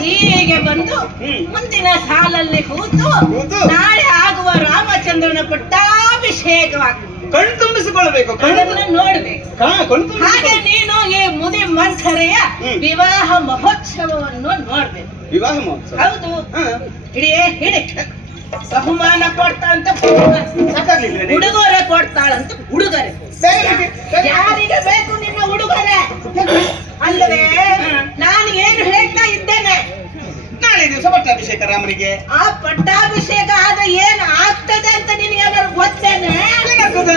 ಹೀಗೆ ಬಂದು. ಮುಂದಿನ ಸಾಲಲ್ಲಿ ಕೂತು? ನಾಳೆ ಆಗುವ ರಾಮಚಂದ್ರನ ಪಟ್ಟಾಭಿಷೇಕವಾಗಿ ಕಣ್ ಅದನ್ನ ನೋಡ್ಬೇಕು. ಹಾಗೆ ನೀನು ಈ ಮುದಿ ಮಂಥರೆಯ ವಿವಾಹ ಮಹೋತ್ಸವವನ್ನು ನೋಡ್ಬೇಕು. ವಿವಾಹ ಮಹೋತ್ಸವ. ಹೌದು. ಹಾ, ಇಡೀ ಹಿಡಿ ಬಹುಮಾನ ಕೊಡ್ತಾಳಂತ? ಉಡುಗೊರೆ ಕೊಡ್ತಾಳಂತ ಉಡುಗೊರೆ ಯಾರಿಗೆ ಬೇಕು ನಿನ್ನ ಉಡುಗೊರೆ? ಅಲ್ಲವೇ ನಾನು ಏನು ಹೇಳ್ತಾ ಇದ್ದೇನೆ? ನಾಳೆ ದಿವಸ ಪಟ್ಟಾಭಿಷೇಕ ರಾಮನಿಗೆ. ಆ ಪಟ್ಟಾಭಿಷೇಕ ಆದ ಏನ್ ಆಗ್ತದೆ ಅಂತ ನಿನಗೆ ಏನಾದ್ರು ಗೊತ್ತೇನೆ? ಏನಾಗ್ತದೆ?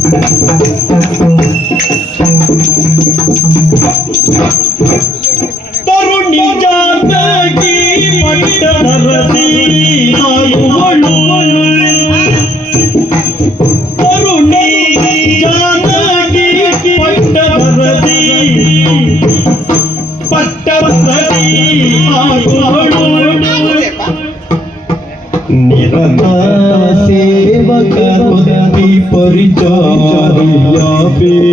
চরিল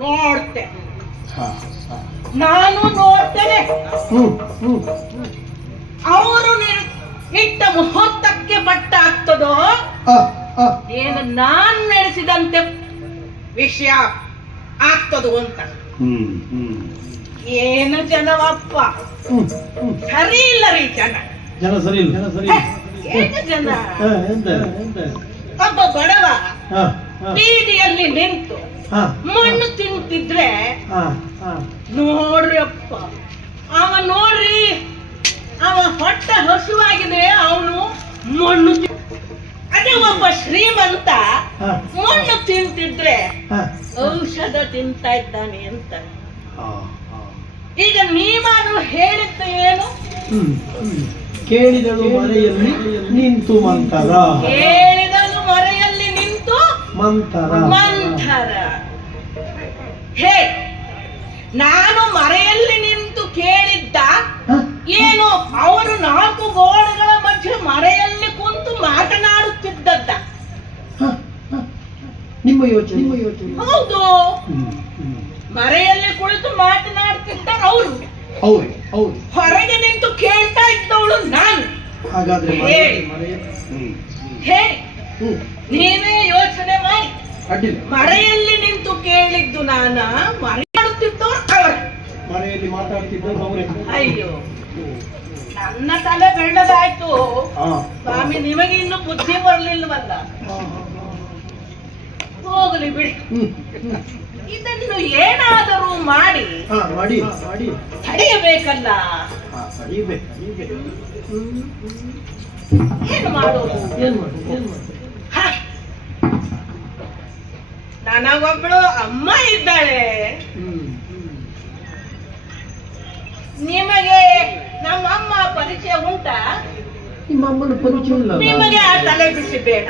ನೋಡ್ತೆ. ನಾನು ನೋಡ್ತೇನೆ. ಅವರು ಇಟ್ಟ ಮುಹೂರ್ತಕ್ಕೆ ಬಟ್ಟ ಆಗ್ತದೋ ಏನು ನಾನ್ ನಡೆಸಿದಂತೆ ವಿಷಯ ಆಗ್ತದೋ ಅಂತ. ಏನು ಜನವಪ್ಪ? ಸರಿ ಇಲ್ಲ ರೀ ಜನ. ಜನ ಸರಿ ಇಲ್ಲ. ಜನ? ಒಬ್ಬ ಬಡವ. ಬೀದಿಯಲ್ಲಿ ನಿಂತು ಮಣ್ಣು ತಿಂತಿದ್ರೆ ಹಾ, ಹಾ. ನೋಡ್ರಿ ಅಪ್ಪ. ಅವ ನೋಡ್ರಿ ಅವ ಹೊಟ್ಟ ಹಸುವಾಗಿದೆ ಅವನು ಮಣ್ಣು ಅದೇ ಒಬ್ಬ ಶ್ರೀಮಂತ ಮಣ್ಣು ತಿಂತಿದ್ರೆ ಔಷಧ ತಿಂತಾ ಇದ್ದಾನೆ ಅಂತ. ಈಗ ನೀವಾದ್ರು ಹೇಳಿದ್ದ ಏನು. ಕೇಳಿದಳು ಮನೆಯಲ್ಲಿ ನಿಂತು ಮಂತರ ಮಂತರ ಮಂಥರ. ಹೇ ನಾನು ಮರೆಯಲ್ಲಿ ನಿಂತು ಕೇಳಿದ್ದ ಏನು ಅವರು ನಾಲ್ಕು ಗೋಡೆಗಳ ಮಧ್ಯೆ ಮರೆಯಲ್ಲಿ ಕುಂತು ಮಾತನಾಡುತ್ತಿದ್ದದ್ದ. ನಿಮ್ಮ ಯೋಚನೆ. ನಿಮ್ಮ ಯೋಚನೆ. ಹೌದು. ಮರೆಯಲ್ಲಿ ಕುಳಿತು ಮಾತನಾಡ್ತಿದ್ದಾರೆ ಅವರು. ಹೌದು ಹೌದು. ಹೊರಗೆ ನಿಂತು ಕೇಳ್ತಾ ಇದ್ದವಳು ನಾನು. ಹಾಗಾದ್ರೆ ಹೇಳಿ ಹೇಳಿ. ನೀವೇ ಯೋಚನೆ ಮಾಡಿ. ಮರೆಯಲ್ಲಿ ನಿಂತು ಕೇಳಿದ್ದು ನಾನ? ಮರೆಯಾಡುತ್ತಿದ್ದವ್ರು ಅವರೇ. ಮರೆಯಲ್ಲಿ ಮಾತಾಡ್ತಿದ್ದವರು ಅವರೇ. ಅಯ್ಯೋ. ನನ್ನ ತಲೆ ಬೆಳ್ಳದಾಯ್ತು ಸ್ವಾಮಿ ನಿಮಗೆ ಇನ್ನು ಬುದ್ಧಿ ಬರ್ಲಿಲ್ವಲ್ಲ. ಹೋಗಲಿ ಬಿಡಿ. ಇದನ್ನು ಏನಾದರೂ ಮಾಡಿ. ಮಾಡಿ ಮಾಡಿ. ತಡೆಯಬೇಕಲ್ಲ ಏನು ಮಾಡೋದು? ಏನ್ ಮಾಡಿ ನನಗೊಬ್ಳು ಅಮ್ಮ ಇದ್ದಾಳೆ. ನಿಮಗೆ ನಮ್ಮ ಅಮ್ಮ ಪರಿಚಯ ಉಂಟಾ? ನಿಮ್ಮ ಅಮ್ಮನ ಪರಿಚಯ ಇಲ್ಲ. ನಿಮಗೆ ಆ ತಲೆ ಬಿಸಿ ಬೇಡ